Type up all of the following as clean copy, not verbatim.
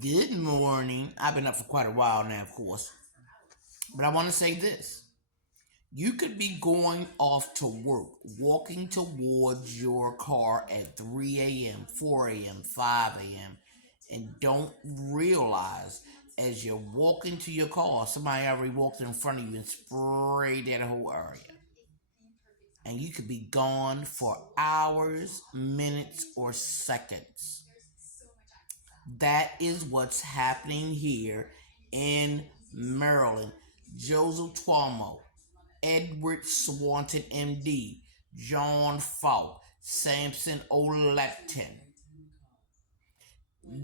Good morning. I've been up for quite a while now, of course. But I want to say this. You could be going off to work, walking towards your car at 3 a.m., 4 a.m., 5 a.m., and don't realize as you're walking to your car, somebody already walked in front of you and sprayed that whole area. And you could be gone for hours, minutes, or seconds. That is what's happening here in Maryland. Joseph Tuomo, Edward Swanton, MD, John Falk, Samson Oleton,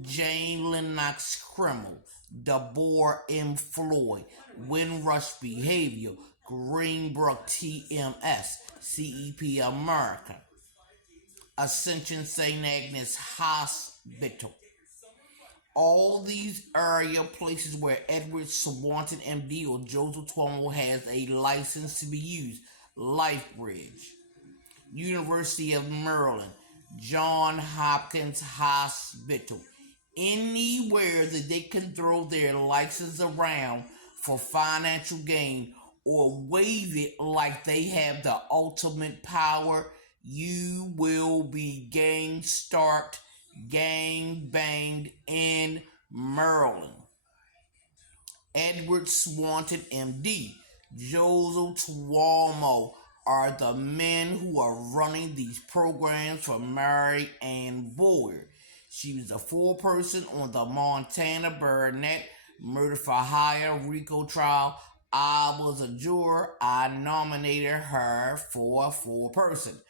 Jane Lennox Criminal, Deborah M. Floyd, Windrush Behavior, Greenbrook TMS, CEP America, Ascension St. Agnes Hospital. All these area places where Edward Swanton, MD, or Joseph Tuomo has a license to be used. LifeBridge, University of Maryland, Johns Hopkins Hospital. Anywhere that they can throw their license around for financial gain or wave it like they have the ultimate power, you will be gang-stalked, gang banged in Maryland. Edward Swanton, MD, Joseph Tuomo are the men who are running these programs for Mary Ann Boyer. She was a foreperson on the Montana Burnett murder for hire RICO trial. I was a juror. I nominated her for foreperson.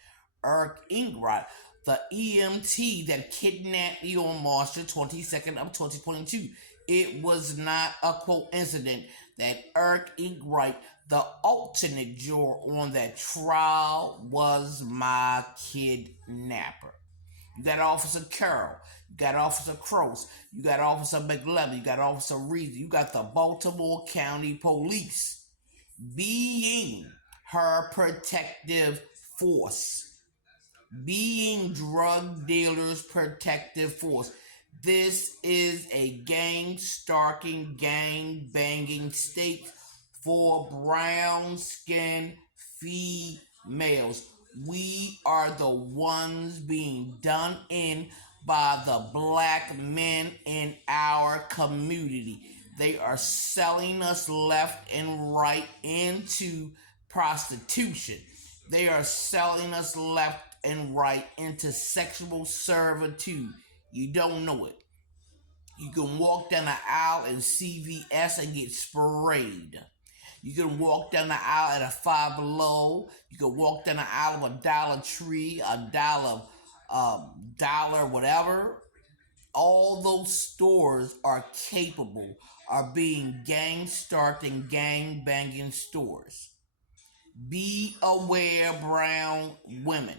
Eric Ingram, the EMT that kidnapped you on March the 22nd of 2022. It was not a coincidence that Eric Ingram, the alternate juror on that trial, was my kidnapper. You got Officer Carroll, you got Officer Cross, you got Officer McLevin, you got Officer Reed, you got the Baltimore County Police being her protective force. Being drug dealers' protective force. This is a gang-stalking, gang-banging state for brown-skinned females. We are the ones being done in by the black men in our community. They are selling us left and right into prostitution. They are selling us left and right into sexual servitude. You don't know it. You can walk down the aisle in CVS and get sprayed. You can walk down the aisle at a Five Below. You can walk down the aisle of a Dollar Tree, a dollar whatever. All those stores are capable of being gang-stalked and gang-banging stores. Be aware, brown women.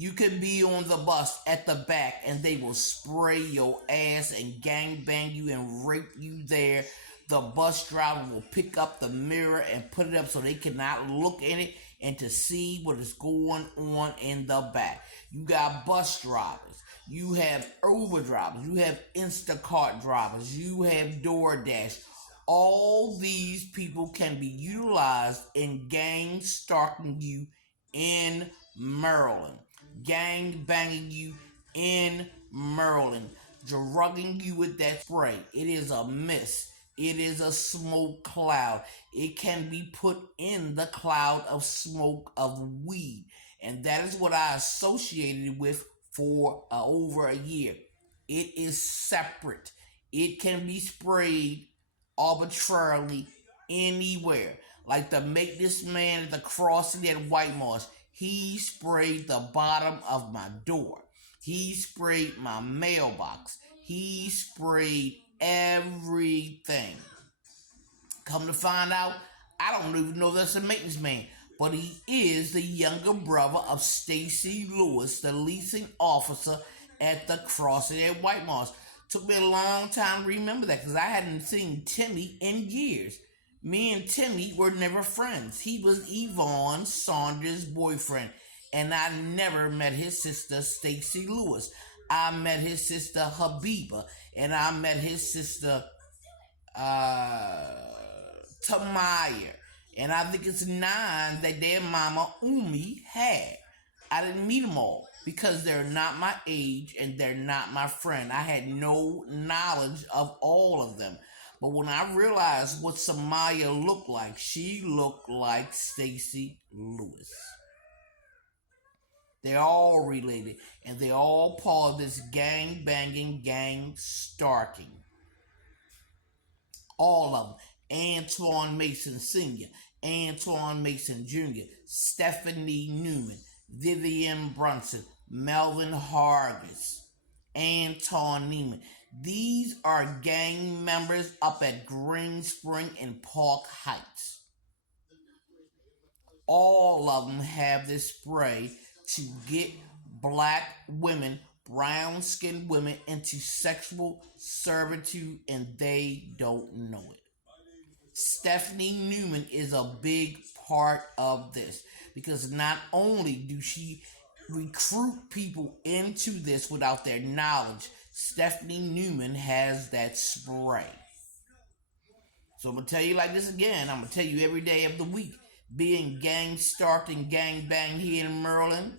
You could be on the bus at the back and they will spray your ass and gangbang you and rape you there. The bus driver will pick up the mirror and put it up so they cannot look in it and to see what is going on in the back. You got bus drivers. You have Uber drivers. You have Instacart drivers. You have DoorDash. All these people can be utilized in gang stalking you in Maryland, gang banging you in Maryland, drugging you with that spray. It is a mist. It is a smoke cloud. It can be put in the cloud of smoke of weed. And that is what I associated with for over a year. It is separate. It can be sprayed arbitrarily anywhere. Like the make this man at the crossing at White Marsh. He sprayed the bottom of my door. He sprayed my mailbox. He sprayed everything. Come to find out, I don't even know that's a maintenance man, but he is the younger brother of Stacy Lewis, the leasing officer at the crossing at White Marsh. Took me a long time to remember that because I hadn't seen Timmy in years. Me and Timmy were never friends. He was Yvonne Saunders' boyfriend, and I never met his sister, Stacy Lewis. I met his sister Habiba, and I met his sister uh, Tamaya, and I think it's 9 that their mama Umi had. I didn't meet them all because they're not my age and they're not my friend. I had no knowledge of all of them. But when I realized what Samaya looked like, she looked like Stacy Lewis. They're all related, and they're all part of this gang banging, gang starking. All of them. Antoine Mason Sr., Antoine Mason Jr., Stephanie Newman, Vivian Brunson, Melvin Hargis, Anton Neiman. These are gang members up at Green Spring and Park Heights. All of them have this spray to get black women, brown skinned women into sexual servitude, and they don't know it. Stephanie Newman is a big part of this because not only do she recruit people into this without their knowledge, Stephanie Newman has that spray. So I'm going to tell you like this again. I'm going to tell you every day of the week. Being gang starked and gang banged here in Maryland,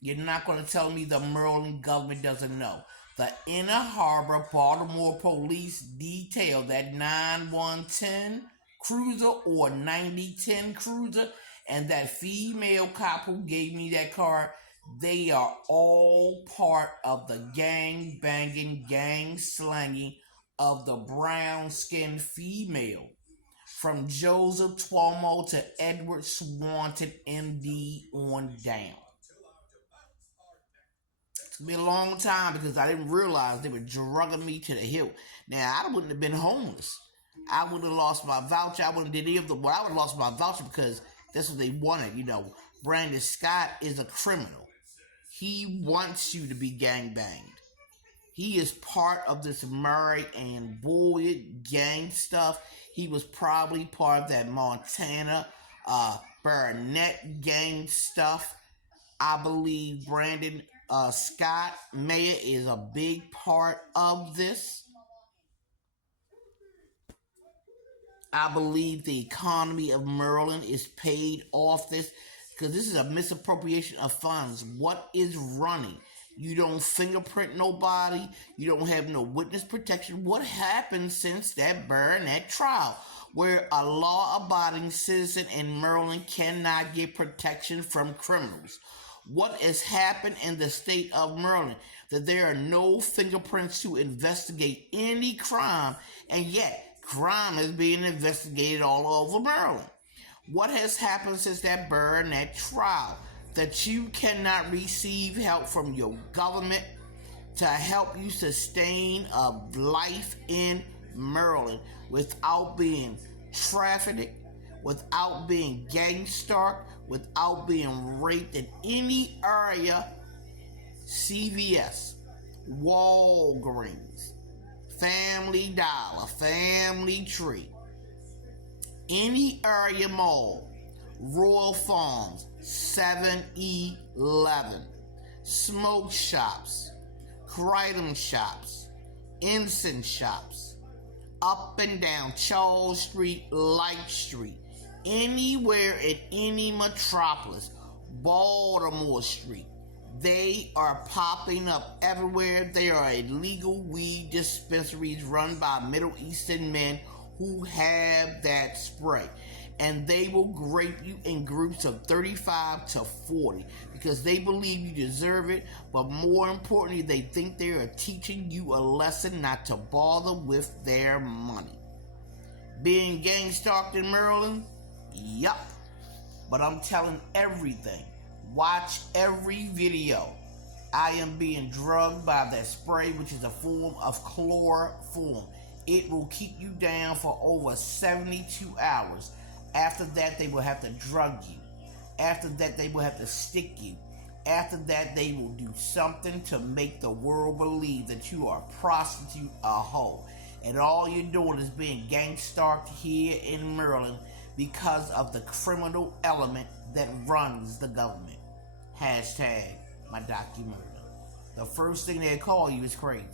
you're not going to tell me the Maryland government doesn't know. The Inner Harbor Baltimore Police detail, that 9110 cruiser or 9010 cruiser, and that female cop who gave me that car, they are all part of the gang banging, gang slanging of the brown-skinned female. From Joseph Tuomo to Edward Swanton, MD, on down. It's been a long time because I didn't realize they were drugging me to the hill. Now, I wouldn't have been homeless. I would have lost my voucher. I wouldn't have did any of the. Well, I would have lost my voucher because that's what they wanted. You know, Brandon Scott is a criminal. He wants you to be gangbanged. He is part of this Murray and Boyd gang stuff. He was probably part of that Montana Burnett gang stuff. I believe Brandon Scott, Mayor, is a big part of this. I believe the economy of Maryland is paid off this because this is a misappropriation of funds. What is running? You don't fingerprint nobody. You don't have no witness protection. What happened since that Burnett trial where a law-abiding citizen in Maryland cannot get protection from criminals? What has happened in the state of Maryland? That there are no fingerprints to investigate any crime, and yet crime is being investigated all over Maryland. What has happened since that Burnett trial? That you cannot receive help from your government to help you sustain a life in Maryland without being trafficked, without being gang stalked, without being raped in any area. CVS, Walgreens, Family Dollar, Family Tree, any area mall, Royal Farms, 7-Eleven, smoke shops, kratom shops, incense shops, up and down Charles Street, Light Street, anywhere in any metropolis, Baltimore Street. They are popping up everywhere. They are illegal weed dispensaries run by Middle Eastern men who have that spray. And they will grape you in groups of 35 to 40 because they believe you deserve it. But more importantly, they think they are teaching you a lesson not to bother with their money. Being gang stalked in Maryland? Yup. But I'm telling everything. Watch every video. I am being drugged by that spray, which is a form of chloroform. It will keep you down for over 72 hours. After that, they will have to drug you. After that, they will have to stick you. After that, they will do something to make the world believe that you are a prostitute, a hoe. And all you're doing is being gang stalked here in Maryland because of the criminal element that runs the government. Hashtag my documentary. the first thing they call you is crazy.